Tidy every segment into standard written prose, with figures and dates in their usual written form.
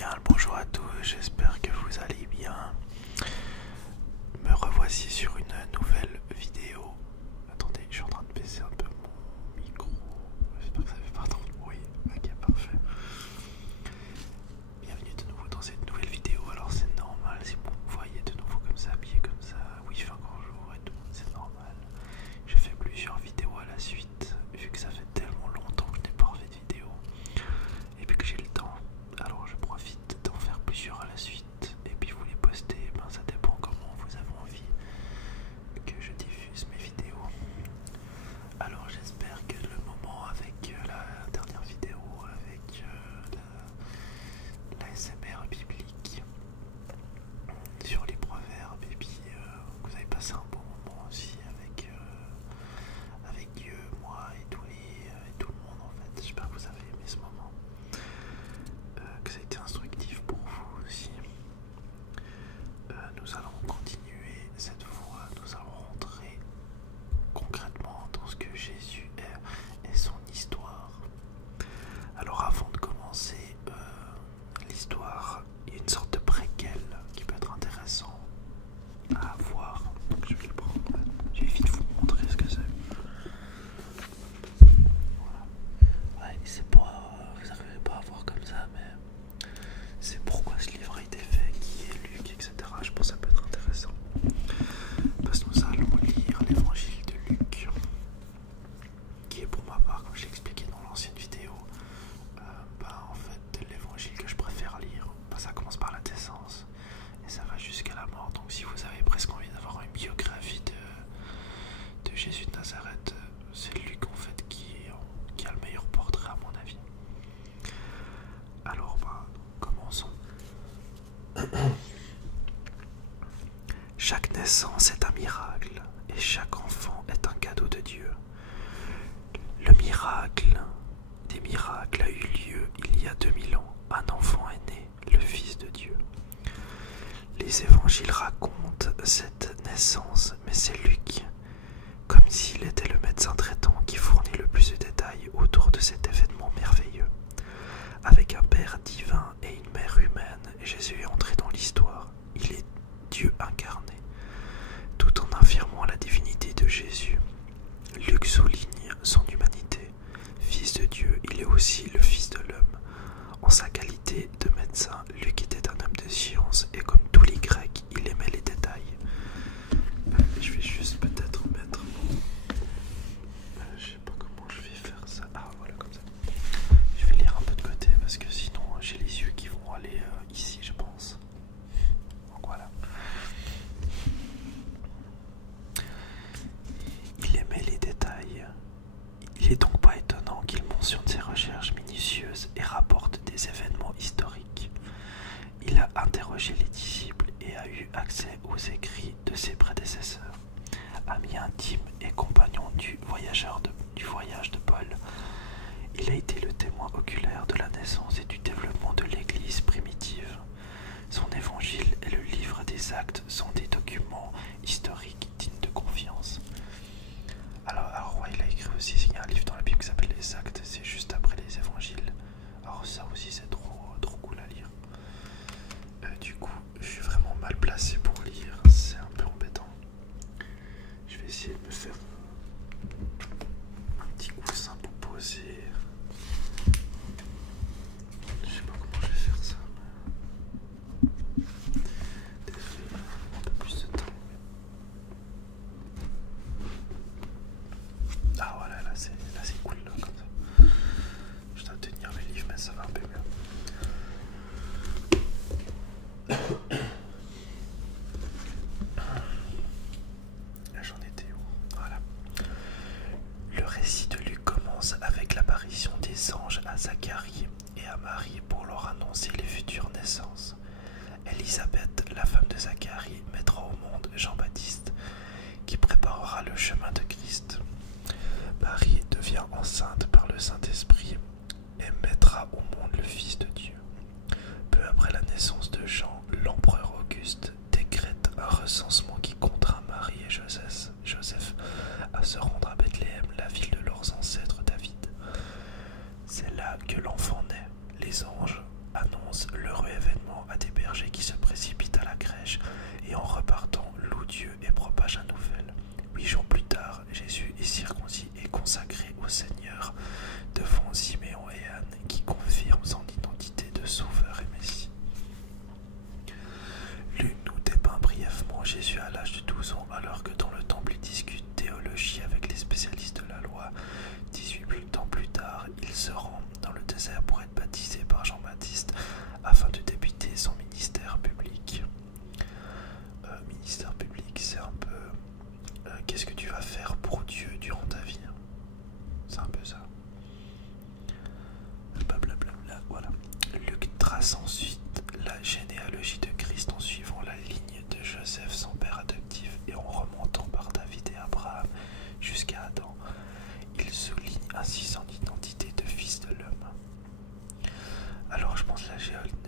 bien le bonjour à tous, j'espère que vous allez bien. Me revoici sur une nouvelle vidéo. Attendez, je suis en train de baisser un peu mon micro. J'espère que ça fait pas trop de bruit. Ok, parfait. Bienvenue de nouveau dans cette nouvelle vidéo. Alors c'est normal si vous me voyez de nouveau comme ça, habillé comme ça. Oui, il fait un grand jour et tout, c'est normal. J'ai fait plusieurs vidéos à la suite, vu que ça fait tellement longtemps que je n'ai pas refait de vidéo. Et puis que j'ai le temps, alors je profite d'en faire plusieurs à la suite. Et puis vous les postez, ben ça dépend comment vous avez envie que je diffuse mes vidéos. Alors j'espère que le moment avec la dernière vidéo, avec la SMR biblique sur les proverbes, et puis vous avez passé un bon moment aussi avec Dieu, moi et tout le monde en fait. J'espère que vous avez aimé ce moment, que ça a été instructif pour vous aussi. Nous allons continuer cette fois, nous allons rentrer concrètement dans ce que Jésus est et son histoire. Alors avant de commencer l'histoire, il y a une sorte de préquel qui peut être intéressant à voir. Donc je vais le prendre. Je vais vite vous montrer ce que c'est. Voilà. Ouais, c'est pas, vous n'arrivez pas à voir comme ça, mais c'est pourquoi ce livre a été fait, qui est Luc, etc. Je pense que ça peut être intéressant. Parce que nous allons lire l'évangile de Luc, qui est pour ma part, comme je l'ai expliqué dans l'ancienne vidéo, en fait l'évangile que je préfère lire. Ça commence par la naissance et ça va jusqu'à la mort. Donc si vous avez presque envie d'avoir une biographie de Jésus de Nazareth, c'est Luc en fait qui a le meilleur portrait à mon avis. Alors commençons. Chaque naissance est un miracle et chaque enfant est un cadeau de Dieu. Le miracle des miracles a eu lieu il y a 2000 ans. Un enfant est né, le Fils de Dieu. Les évangiles racontent cette naissance, mais c'est Luc, comme s'il était le médecin traitant, qui fournit le plus de détails autour de cet événement merveilleux. Avec un père divin et une mère humaine, Jésus est entré dans l'histoire. Il est Dieu incarné, tout en affirmant la divinité de Jésus. Luc souligne son humanité. Fils de Dieu, il est aussi le Fils de l'homme. En sa qualité de médecin, Luc était un homme de science et comme tous les Grecs, il aimait les détails. Je vais juste peut-être mettre mon... je sais pas comment je vais faire ça. Ah voilà, comme ça. Je vais lire un peu de côté parce que sinon j'ai les yeux qui vont aller ici, je pense. Donc voilà. Il aimait les détails. Il n'est donc pas étonnant qu'il mentionne ses recherches minutieuses et rapporte des événements historiques. Il a interrogé les disciples et a eu accès aux écrits de ses prédécesseurs. Ami intime et compagnon du voyage de Paul, il a été le témoin oculaire de la naissance et du développement de l'Église primitive. Son évangile et le livre des Actes sont des documents historiques dignes de confiance. Alors ouais, il a écrit aussi, il y a un livre dans la Bible qui s'appelle Les Actes, c'est juste après les évangiles. Alors ça aussi c'est trop cool à lire. Du coup, je suis vraiment mal placé pour lire, c'est un peu embêtant. Je vais essayer de me faire un petit coussin pour poser. Je sais pas comment je vais faire ça. Désolé, un peu plus de temps. Ah voilà, là c'est cool là, comme ça. Je dois tenir le livre mais ça va un peu mieux. Là j'en étais où? Voilà. Le récit de Luc commence avec l'apparition des anges à Zacharie et à Marie pour leur annoncer les futures naissances. Élisabeth, la femme de Zacharie, mettra au monde Jean-Baptiste, qui préparera le chemin de Christ. Marie devient enceinte par le Saint-Esprit et mettra au monde le Fils de Dieu. Peu après la naissance de Jean, l'empereur Auguste décrète un recensement qui contraint Marie et Joseph à se rendre à Bethléem, la ville de leurs ancêtres David. C'est là que l'enfant naît. Les anges annoncent l'heureux demeure devant Siméon et Anne qui confirment son identité de sauveur et messie. L'une nous dépeint brièvement Jésus à l'âge de 12 ans alors que dans le temple il discute théologie avec les spécialistes de la loi. 18 ans plus tard, il se rend dans le désert pour être baptisé par Jean-Baptiste afin de débuter son ministère public. Ministère public, c'est un peu qu'est-ce que tu vas faire pour Dieu durant ta vie. C'est un peu ça. Blablabla, voilà. Luc trace ensuite la généalogie de Christ en suivant la ligne de Joseph, son père adoptif, et en remontant par David et Abraham jusqu'à Adam. Il souligne ainsi son identité de fils de l'homme. Alors je pense que la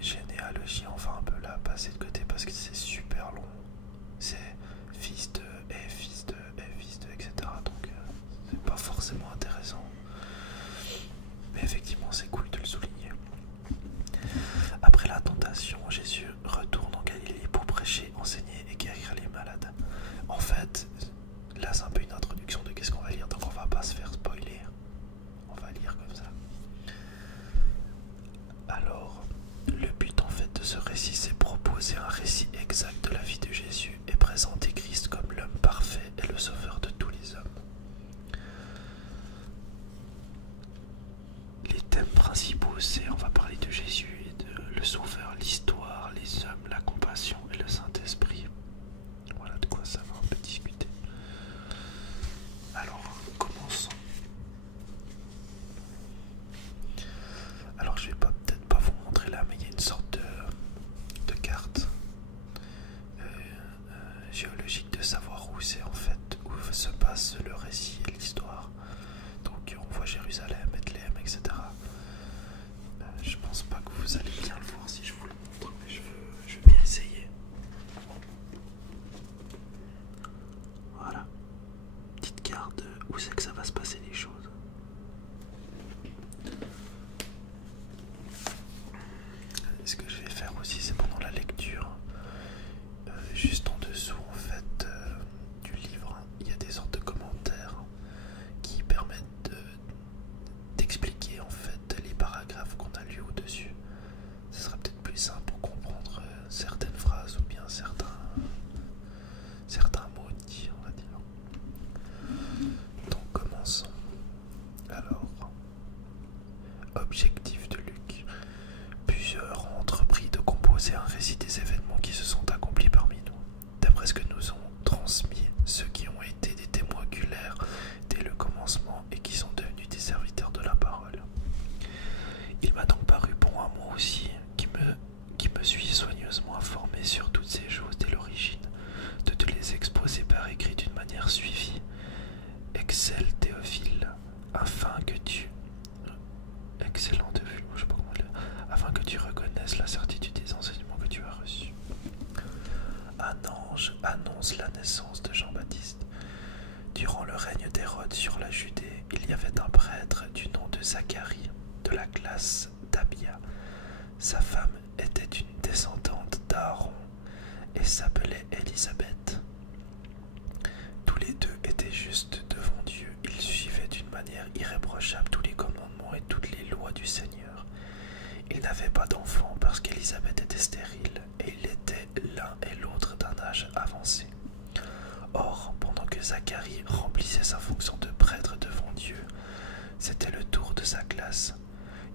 généalogie, on va un peu la passer de côté parce que c'est super long. C'est fils de, et fils de, et fils de, etc. Donc c'est pas forcément intéressant. Mais effectivement c'est cool de le souligner. Après la tentation, Jésus retourne en Galilée pour prêcher, enseigner et guérir les malades. En fait, là c'est un peu une introduction de qu'est-ce qu'on va lire, donc on va pas se faire spoiler. On va lire comme ça. Alors, le but en fait de ce récit, c'est proposer un récit exact de la vie de Jésus et présenter Christ comme l'homme parfait et le sauveur de tous les hommes. Les thèmes principaux, c'est on va parler de Jésus et de le sauveur, l'histoire, les hommes, la compassion et le Saint-Esprit. Voilà de quoi ça va un peu discuter. Alors, commençons. Alors, je vais peut-être pas vous montrer là, mais il y a une sorte de carte géologique de savoir où c'est en fait, où se passe le récit et l'histoire. Donc, on voit Jérusalem, Bethléem, etc. Je pense pas que vous allez bien le voir si je vous le montre, mais je veux bien essayer. Voilà. Petite carte de où c'est que ça va se passer les choses. Ce que je vais faire aussi, c'est pendant la lecture, juste en dessous en fait du livre, il y a des sortes de commentaires qui permettent d'expliquer en fait les paragraphes qu'on a lus au-dessus. Ce sera peut-être plus simple pour comprendre certaines phrases ou bien certains mots dits, on va dire. Donc commençons. Alors, objectif de Luc. Plusieurs ont entrepris de composer un récit des événements qui se sont accomplis parmi nous, d'après ce que nous ont transmis ceux qui ont été des témoins oculaires dès le commencement et qui sont devenus des serviteurs de la parole. Il m'a donc paru bon à moi aussi, qui me suis soigneusement informé sur toutes ces choses dès l'origine, de te les exposer par écrit d'une manière suivie. Excel Théophile, afin que tu reconnaisses la certitude des enseignements que tu as reçus. Un ange annonce la naissance de Jean-Baptiste. Durant le règne d'Hérode sur la Judée, il y avait un prêtre du nom de Zacharie, de la classe d'Abia. Sa femme était une descendante d'Aaron et s'appelait Élisabeth. Tous les deux étaient justes devant Dieu. Ils suivaient d'une manière irréprochable tous les commandements et toutes les lois du Seigneur. Ils n'avaient pas d'enfants parce qu'Élisabeth était stérile et ils étaient l'un et l'autre d'un âge avancé. Or, pendant que Zacharie remplissait sa fonction de prêtre devant Dieu, c'était le tour de sa classe.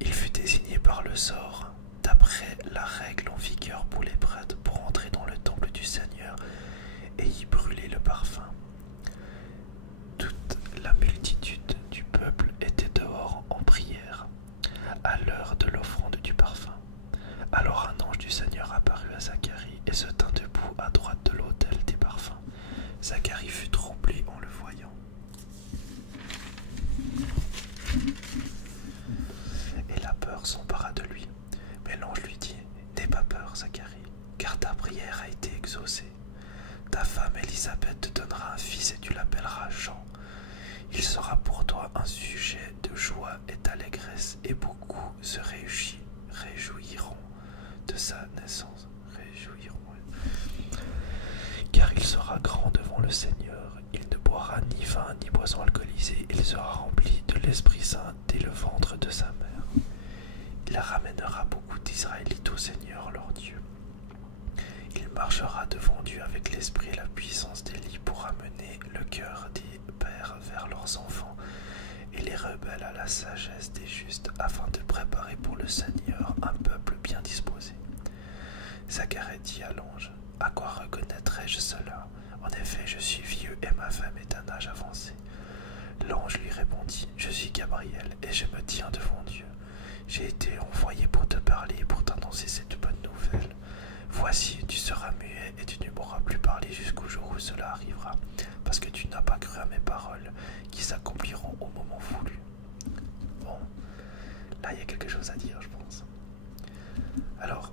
Il fut désigné par le sort, d'après la règle en vigueur pour les prêtres, pour entrer dans le temple du Seigneur et y brûler le parfum. Toute la multitude du peuple était dehors en prière, à l'heure de l'offrande du parfum. Alors un ange du Seigneur apparut à Zacharie et se tint debout à droite de l'autel des parfums. Zacharie fut troublé en le voyant. Et la peur s'empara de lui. Mais l'ange lui dit : « N'aie pas peur, Zacharie, car ta prière a été exaucée. Ta femme Élisabeth te donnera un fils et tu l'appelleras Jean. Il sera pour toi un sujet de joie et d'allégresse, et beaucoup se réjouiront de sa naissance. Car il sera grand devant le Seigneur. Il ne boira ni vin ni boisson alcoolisée. Il sera rempli de l'Esprit Saint dès le ventre de sa mère. Il ramènera beaucoup d'Israélites au Seigneur leur Dieu. Il marchera devant Dieu avec l'esprit et la puissance d'Élie pour amener le cœur des pères vers leurs enfants et les rebelles à la sagesse des justes, afin de préparer pour le Seigneur un peuple bien disposé. Zacharie dit à l'ange: à quoi reconnaîtrai-je cela? En effet, je suis vieux et ma femme est d'un âge avancé. L'ange lui répondit: je suis Gabriel et je me tiens devant Dieu. J'ai été envoyé pour te parler et pour t'annoncer cette bonne nouvelle. Voici, tu seras muet et tu ne pourras plus parler jusqu'au jour où cela arrivera, parce que tu n'as pas cru à mes paroles, qui s'accompliront au moment voulu. Bon, là il y a quelque chose à dire, je pense. Alors,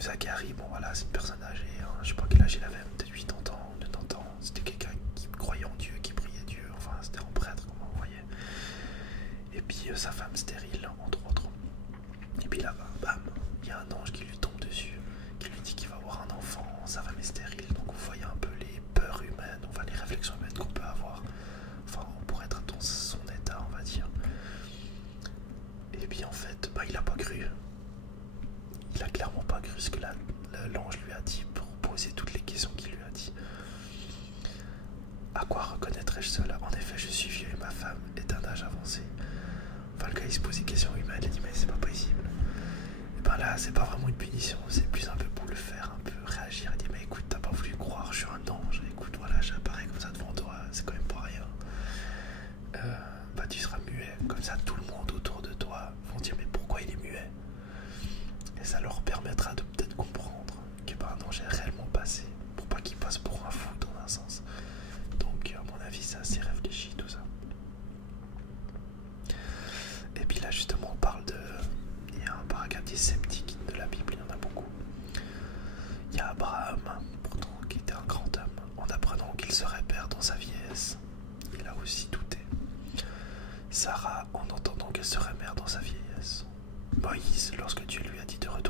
Zacharie, bon voilà, c'est une personne âgée, hein, je sais pas quel âge il avait, peut-être 80 ans, 90 ans, c'était quelqu'un qui croyait en Dieu, qui priait Dieu, enfin c'était un prêtre, comme on voyait. Et puis sa femme stérile, entre autres. Et puis là-bas, bam, il y a un ange qui lui tombe dessus, qui lui dit qu'il va avoir un enfant, sa femme est stérile, donc vous voyez un peu les peurs humaines, enfin les réflexions humaines qu'on peut avoir, enfin pour être dans son état, on va dire. Et puis en fait, bah, il a pas cru. Il a clairement pas cru ce que l'ange lui a dit pour poser toutes les questions qu'il lui a dit. À quoi reconnaîtrai-je cela? En effet, je suis vieux et ma femme est d'un âge avancé. Enfin, le gars il se pose des questions humaines, il a dit mais c'est pas possible. Et ben là, c'est pas vraiment une punition, c'est plus un peu pour le faire un peu réagir. Il dit mais écoute, t'as pas voulu croire, je suis un ange, écoute, voilà, j'apparais comme ça devant toi, c'est quand même pas rien. Bah tu seras muet, comme ça tout le monde autour de toi vont dire mais pourquoi il est muet? Et ça leur permettra de peut-être comprendre que bah, un ange est réellement passé, pour pas qu'il passe pour un fou dans un sens. Donc à mon avis c'est assez réfléchi tout ça. Et puis là justement on parle de... Il y a un paragraphe des sceptiques de la Bible, il y en a beaucoup. Il y a Abraham, pourtant qui était un grand homme, en apprenant qu'il serait père dans sa vieillesse. Il a aussi douté. Sarah, en entendant qu'elle serait mère dans sa vieillesse. Moïse, lorsque Dieu lui a dit de retourner